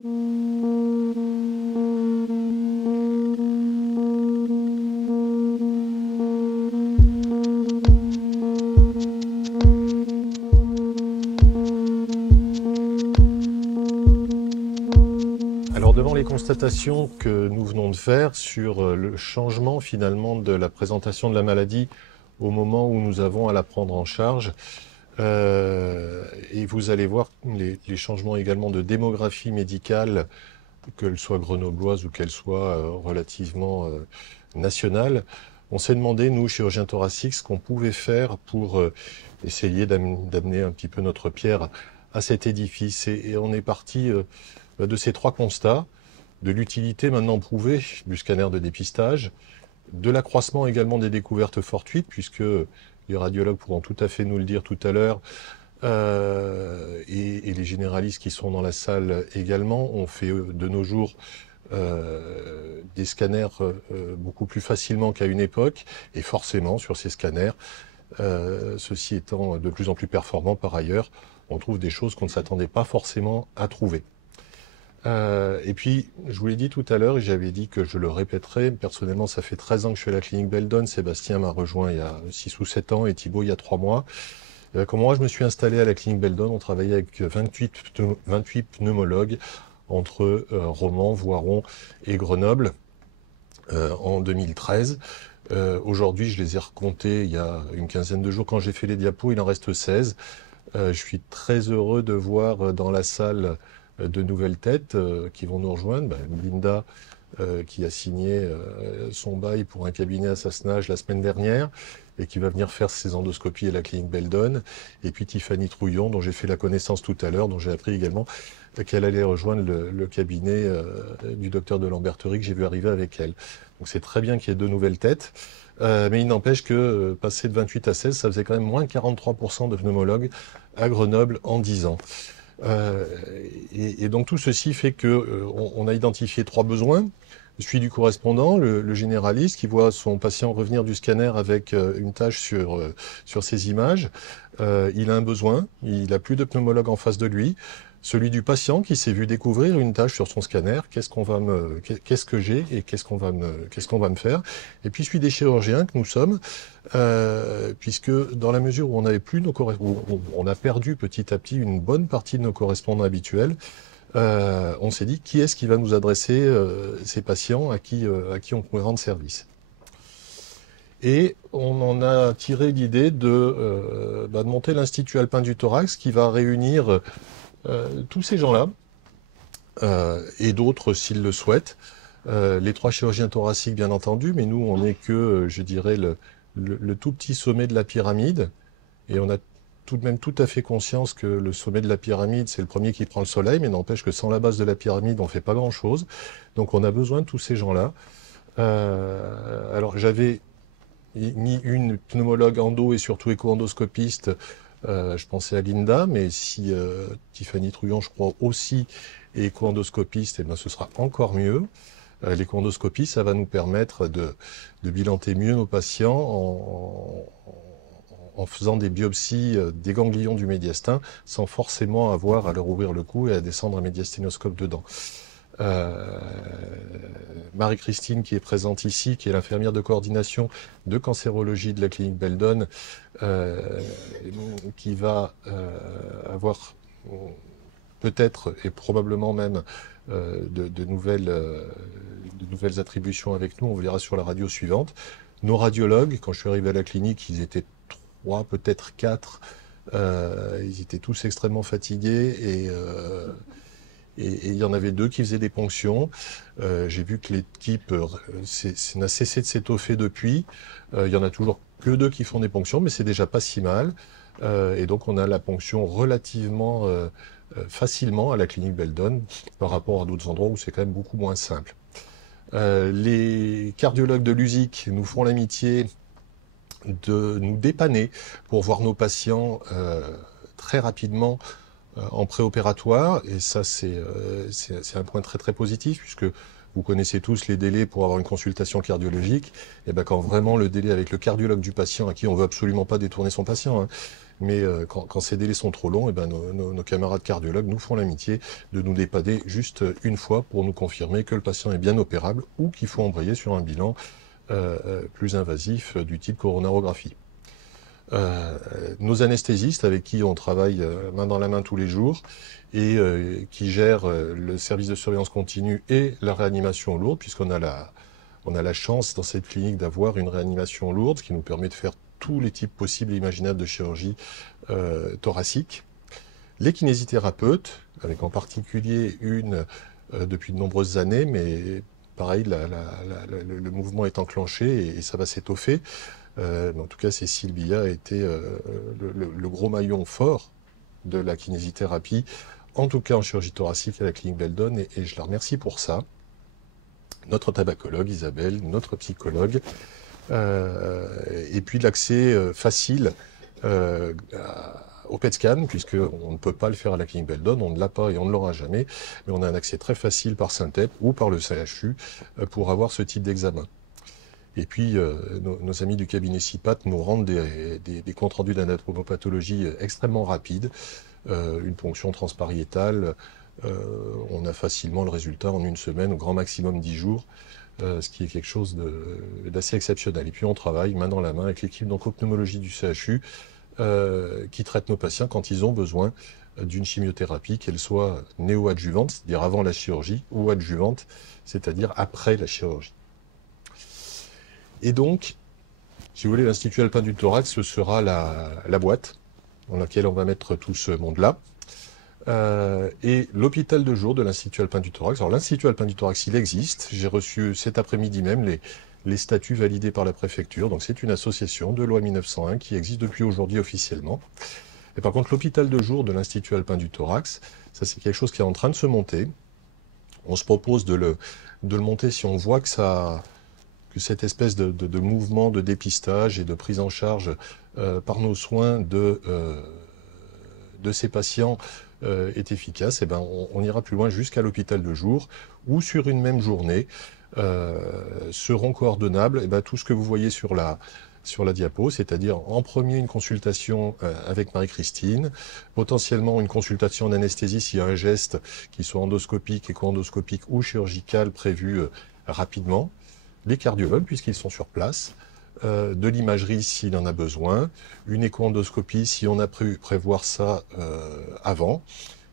Alors devant les constatations que nous venons de faire sur le changement finalement de la présentation de la maladie au moment où nous avons à la prendre en charge, et vous allez voir les changements également de démographie médicale, qu'elle soit grenobloise ou qu'elle soit relativement nationale, on s'est demandé, nous, chirurgiens thoraciques, ce qu'on pouvait faire pour essayer d'amener un petit peu notre pierre à cet édifice. Et on est parti de ces trois constats, de l'utilité maintenant prouvée du scanner de dépistage, de l'accroissement également des découvertes fortuites, puisque les radiologues pourront tout à fait nous le dire tout à l'heure, et les généralistes qui sont dans la salle également, ont fait de nos jours des scanners beaucoup plus facilement qu'à une époque, et forcément sur ces scanners, ceux-ci étant de plus en plus performants par ailleurs, on trouve des choses qu'on ne s'attendait pas forcément à trouver. Et puis, je vous l'ai dit tout à l'heure, et j'avais dit que je le répéterai, personnellement, ça fait 13 ans que je suis à la clinique Beldon, Sébastien m'a rejoint il y a 6 ou 7 ans, et Thibaut il y a 3 mois. Quand moi je me suis installé à la clinique Beldon, on travaillait avec 28 pneumologues entre Romans, Voiron et Grenoble en 2013. Aujourd'hui, je les ai recomptés il y a une quinzaine de jours. Quand j'ai fait les diapos, il en reste 16. Je suis très heureux de voir dans la salle de nouvelles têtes qui vont nous rejoindre. Linda, qui a signé son bail pour un cabinet à Sassenage la semaine dernière et qui va venir faire ses endoscopies à la clinique Beldon. Et puis Tiffany Trouillon, dont j'ai fait la connaissance tout à l'heure, dont j'ai appris également qu'elle allait rejoindre le cabinet du docteur de Lamberterie que j'ai vu arriver avec elle. Donc c'est très bien qu'il y ait deux nouvelles têtes. Mais il n'empêche que passer de 28 à 16, ça faisait quand même moins 43% de pneumologues à Grenoble en 10 ans. Et donc tout ceci fait que on a identifié trois besoins. Celui du correspondant, le généraliste qui voit son patient revenir du scanner avec une tache sur ses images. Il a un besoin, il n'a plus de pneumologue en face de lui. Celui du patient qui s'est vu découvrir une tache sur son scanner, qu'est-ce que j'ai et qu'est-ce qu'on va me faire. Et puis celui des chirurgiens que nous sommes, puisque dans la mesure où on n'avait plus on a perdu petit à petit une bonne partie de nos correspondants habituels, on s'est dit qui est-ce qui va nous adresser ces patients à qui on pourrait rendre service. Et on en a tiré l'idée de monter l'Institut alpin du thorax qui va réunir tous ces gens-là, et d'autres s'ils le souhaitent, les trois chirurgiens thoraciques bien entendu, mais nous on n'est que, je dirais, le tout petit sommet de la pyramide, et on a tout de même tout à fait conscience que le sommet de la pyramide, c'est le premier qui prend le soleil, mais n'empêche que sans la base de la pyramide, on ne fait pas grand-chose. Donc on a besoin de tous ces gens-là. Alors j'avais mis une pneumologue endo et surtout écho-endoscopiste. Je pensais à Linda, mais si Tiffany Trouillon, je crois aussi, est écho-endoscopiste, eh ben, ce sera encore mieux. L'écho-endoscopie, ça va nous permettre de bilanter mieux nos patients en faisant des biopsies des ganglions du médiastin, sans forcément avoir à leur ouvrir le cou et à descendre un médiastinoscope dedans. Marie-Christine qui est présente ici, qui est l'infirmière de coordination de cancérologie de la clinique Beldon, qui va avoir peut-être et probablement même de nouvelles attributions avec nous, on verra sur la radio suivante. Nos radiologues, quand je suis arrivé à la clinique, ils étaient 3, peut-être 4, ils étaient tous extrêmement fatigués et il y en avait 2 qui faisaient des ponctions. J'ai vu que l'équipe n'a cessé de s'étoffer depuis. Il y en a toujours que 2 qui font des ponctions, mais c'est déjà pas si mal. Et donc on a la ponction relativement facilement à la clinique Beldon par rapport à d'autres endroits où c'est quand même beaucoup moins simple. Les cardiologues de l'USIC nous font l'amitié de nous dépanner pour voir nos patients très rapidement en préopératoire, et ça c'est un point très très positif, puisque vous connaissez tous les délais pour avoir une consultation cardiologique. Et ben quand vraiment le délai avec le cardiologue du patient, à qui on veut absolument pas détourner son patient, hein, mais quand ces délais sont trop longs, eh ben, nos camarades cardiologues nous font l'amitié de nous dépanner juste une fois pour nous confirmer que le patient est bien opérable ou qu'il faut embrayer sur un bilan plus invasif du type coronarographie. Nos anesthésistes avec qui on travaille main dans la main tous les jours et qui gèrent le service de surveillance continue et la réanimation lourde, puisqu'on a la chance dans cette clinique d'avoir une réanimation lourde, ce qui nous permet de faire tous les types possibles et imaginables de chirurgie thoracique. Les kinésithérapeutes, avec en particulier une depuis de nombreuses années, mais pareil, le mouvement est enclenché et ça va s'étoffer. En tout cas, Cécile Billat a été le gros maillon fort de la kinésithérapie, en tout cas en chirurgie thoracique à la clinique Beldon, et je la remercie pour ça. Notre tabacologue Isabelle, notre psychologue, et puis l'accès facile au PET scan, puisqu'on ne peut pas le faire à la clinique Beldon, on ne l'a pas et on ne l'aura jamais, mais on a un accès très facile par Syntep ou par le CHU pour avoir ce type d'examen. Et puis, nos amis du cabinet CIPAT nous rendent des comptes rendus d'anatomopathologie extrêmement rapides. Une ponction transpariétale, on a facilement le résultat en une semaine, au grand maximum 10 jours, ce qui est quelque chose d'assez exceptionnel. Et puis, on travaille main dans la main avec l'équipe d'oncopneumologie du CHU qui traite nos patients quand ils ont besoin d'une chimiothérapie, qu'elle soit néo-adjuvante, c'est-à-dire avant la chirurgie, ou adjuvante, c'est-à-dire après la chirurgie. Et donc, si vous voulez, l'Institut alpin du thorax, ce sera la boîte dans laquelle on va mettre tout ce monde-là. Et l'hôpital de jour de l'Institut alpin du thorax. Alors, l'Institut alpin du thorax, il existe. J'ai reçu cet après-midi même les statuts validés par la préfecture. Donc, c'est une association de loi 1901 qui existe depuis aujourd'hui officiellement. Et par contre, l'hôpital de jour de l'Institut alpin du thorax, ça, c'est quelque chose qui est en train de se monter. On se propose de le monter si on voit que cette espèce de mouvement de dépistage et de prise en charge par nos soins de ces patients est efficace, et ben on ira plus loin jusqu'à l'hôpital de jour, où sur une même journée seront coordonnables tout ce que vous voyez sur la diapo, c'est-à-dire en premier une consultation avec Marie-Christine, potentiellement une consultation en anesthésie s'il y a un geste qui soit endoscopique, écho-endoscopique ou chirurgical prévu rapidement, les cardiologues puisqu'ils sont sur place, de l'imagerie s'il en a besoin, une écho-endoscopie si on a pu prévoir ça avant,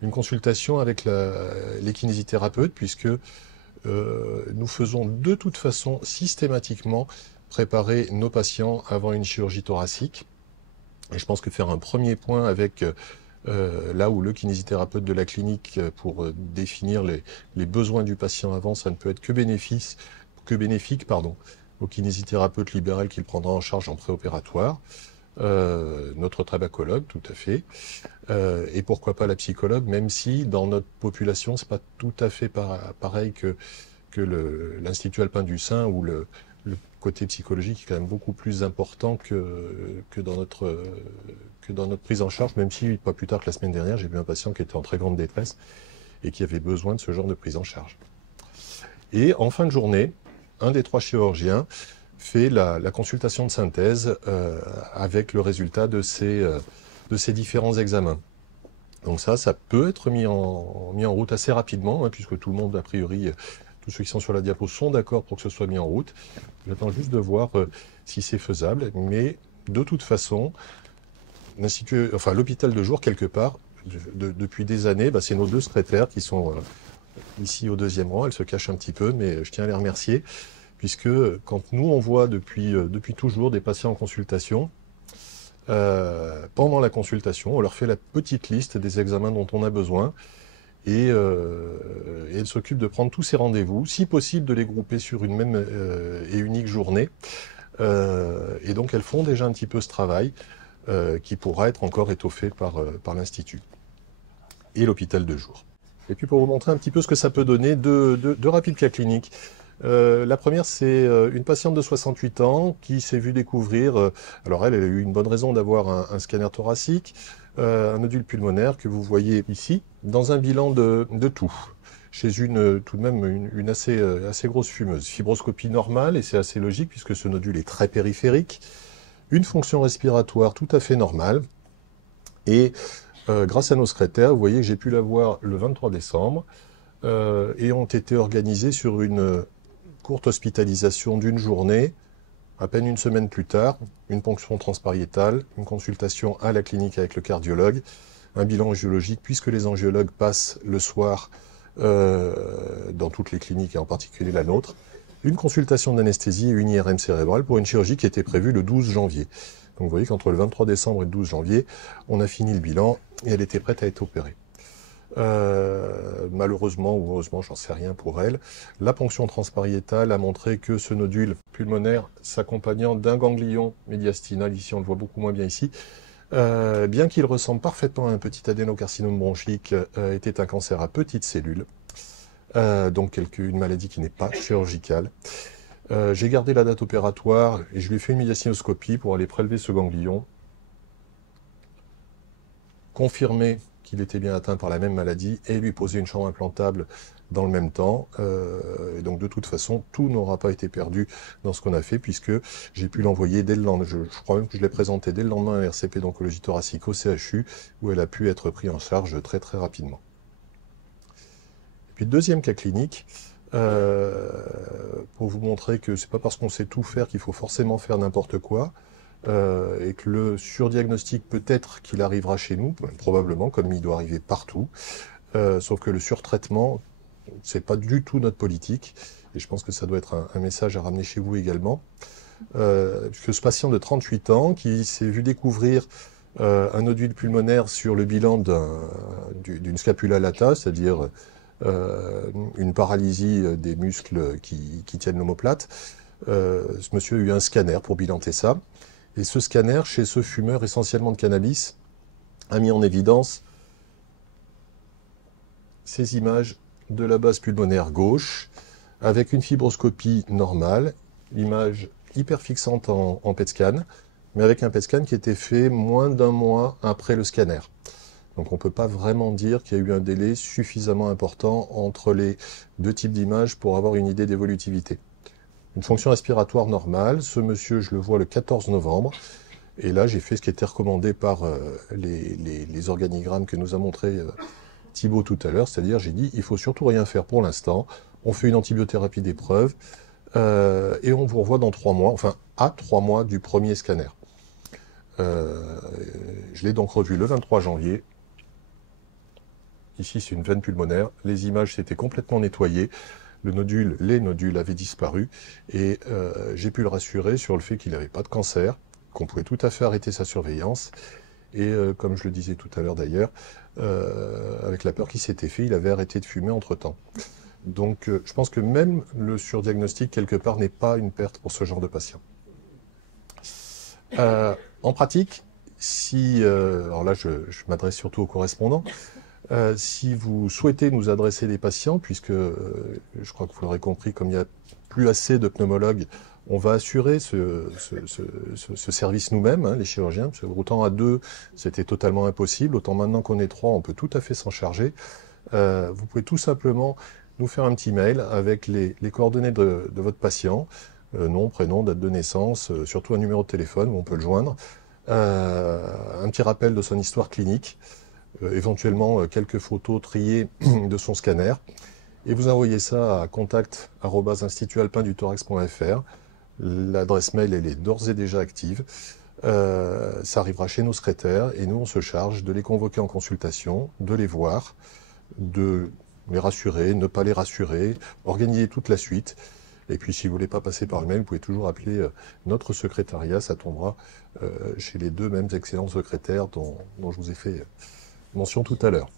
une consultation avec les kinésithérapeutes puisque nous faisons de toute façon systématiquement préparer nos patients avant une chirurgie thoracique. Et je pense que faire un premier point avec là où le kinésithérapeute de la clinique pour définir les besoins du patient avant, ça ne peut être que bénéfique au kinésithérapeute libéral qui le prendra en charge en préopératoire, notre tabacologue, tout à fait, et pourquoi pas la psychologue, même si dans notre population, c'est pas tout à fait pareil que l'Institut alpin du sein, où le côté psychologique est quand même beaucoup plus important que dans notre prise en charge, même si pas plus tard que la semaine dernière, j'ai vu un patient qui était en très grande détresse et qui avait besoin de ce genre de prise en charge. Et en fin de journée, un des 3 chirurgiens fait la consultation de synthèse avec le résultat de ces différents examens. Donc ça peut être mis en route assez rapidement, puisque tout le monde, a priori, tous ceux qui sont sur la diapo sont d'accord pour que ce soit mis en route. J'attends juste de voir si c'est faisable, mais de toute façon, l'hôpital de jour, quelque part, depuis des années, c'est nos 2 secrétaires qui sont ici au 2e rang. Elles se cachent un petit peu, mais je tiens à les remercier, puisque quand nous, on voit depuis toujours des patients en consultation, pendant la consultation, on leur fait la petite liste des examens dont on a besoin, et elles s'occupent de prendre tous ces rendez-vous, si possible de les grouper sur une même et unique journée, et donc elles font déjà un petit peu ce travail qui pourra être encore étoffé par l'Institut et l'hôpital de jour. Et puis pour vous montrer un petit peu ce que ça peut donner, deux rapides cas cliniques. La première, c'est une patiente de 68 ans qui s'est vue découvrir, alors elle a eu une bonne raison d'avoir un scanner thoracique, un nodule pulmonaire que vous voyez ici, dans un bilan de tout, chez tout de même une assez grosse fumeuse. Fibroscopie normale, et c'est assez logique puisque ce nodule est très périphérique, une fonction respiratoire tout à fait normale, Et grâce à nos secrétaires, vous voyez que j'ai pu la voir le 23 décembre et ont été organisés sur une courte hospitalisation d'une journée. À peine une semaine plus tard, une ponction transpariétale, une consultation à la clinique avec le cardiologue, un bilan angiologique, puisque les angiologues passent le soir dans toutes les cliniques et en particulier la nôtre, une consultation d'anesthésie et une IRM cérébrale pour une chirurgie qui était prévue le 12 janvier. Donc vous voyez qu'entre le 23 décembre et le 12 janvier, on a fini le bilan et elle était prête à être opérée. Malheureusement ou heureusement, j'en sais rien pour elle, la ponction transpariétale a montré que ce nodule pulmonaire s'accompagnant d'un ganglion médiastinal, ici on le voit beaucoup moins bien ici, bien qu'il ressemble parfaitement à un petit adénocarcinome bronchique, était un cancer à petites cellules, donc une maladie qui n'est pas chirurgicale. J'ai gardé la date opératoire et je lui ai fait une médiastinoscopie pour aller prélever ce ganglion, confirmer qu'il était bien atteint par la même maladie et lui poser une chambre implantable dans le même temps. Et donc de toute façon, tout n'aura pas été perdu dans ce qu'on a fait puisque j'ai pu l'envoyer dès le lendemain. Je crois même que je l'ai présenté dès le lendemain à l'RCP d'oncologie thoracique au CHU où elle a pu être prise en charge très très rapidement. Et puis deuxième cas clinique, pour vous montrer que c'est pas parce qu'on sait tout faire qu'il faut forcément faire n'importe quoi. Et que le surdiagnostic, peut-être qu'il arrivera chez nous, probablement, comme il doit arriver partout, sauf que le surtraitement, c'est pas du tout notre politique, et je pense que ça doit être un message à ramener chez vous également, puisque ce patient de 38 ans, qui s'est vu découvrir un nodule pulmonaire sur le bilan d'une scapula lata, c'est-à-dire une paralysie des muscles qui tiennent l'omoplate, ce monsieur a eu un scanner pour bilanter ça. Et ce scanner, chez ce fumeur essentiellement de cannabis, a mis en évidence ces images de la base pulmonaire gauche, avec une fibroscopie normale, image hyper fixante en PET scan, mais avec un PET scan qui était fait moins d'un mois après le scanner. Donc on ne peut pas vraiment dire qu'il y a eu un délai suffisamment important entre les deux types d'images pour avoir une idée d'évolutivité. Une fonction respiratoire normale. Ce monsieur, je le vois le 14 novembre. Et là, j'ai fait ce qui était recommandé par les organigrammes que nous a montré Thibaut tout à l'heure. C'est-à-dire, j'ai dit, il ne faut surtout rien faire pour l'instant. On fait une antibiothérapie d'épreuve. Et on vous revoit dans 3 mois, enfin, à 3 mois du premier scanner. Je l'ai donc revu le 23 janvier. Ici, c'est une veine pulmonaire. Les images s'étaient complètement nettoyées. Les nodules avaient disparu et j'ai pu le rassurer sur le fait qu'il n'avait pas de cancer, qu'on pouvait tout à fait arrêter sa surveillance et comme je le disais tout à l'heure d'ailleurs, avec la peur qui s'était fait, il avait arrêté de fumer entre-temps. Donc je pense que même le surdiagnostic quelque part n'est pas une perte pour ce genre de patient. En pratique, alors là je m'adresse surtout aux correspondants, si vous souhaitez nous adresser des patients, puisque je crois que vous l'aurez compris, comme il n'y a plus assez de pneumologues, on va assurer ce service nous-mêmes, hein, les chirurgiens, parce que autant à 2, c'était totalement impossible, autant maintenant qu'on est 3, on peut tout à fait s'en charger. Vous pouvez tout simplement nous faire un petit mail avec les coordonnées de votre patient, nom, prénom, date de naissance, surtout un numéro de téléphone où on peut le joindre, un petit rappel de son histoire clinique, éventuellement quelques photos triées de son scanner, et vous envoyez ça à contact@institutalpinduthorax.fr. L'adresse mail, elle est d'ores et déjà active. Ça arrivera chez nos secrétaires, et nous, on se charge de les convoquer en consultation, de les voir, de les rassurer, ne pas les rassurer, organiser toute la suite. Et puis, si vous ne voulez pas passer par le mail, vous pouvez toujours appeler notre secrétariat, ça tombera chez les deux mêmes excellents secrétaires dont je vous ai fait mention tout à l'heure.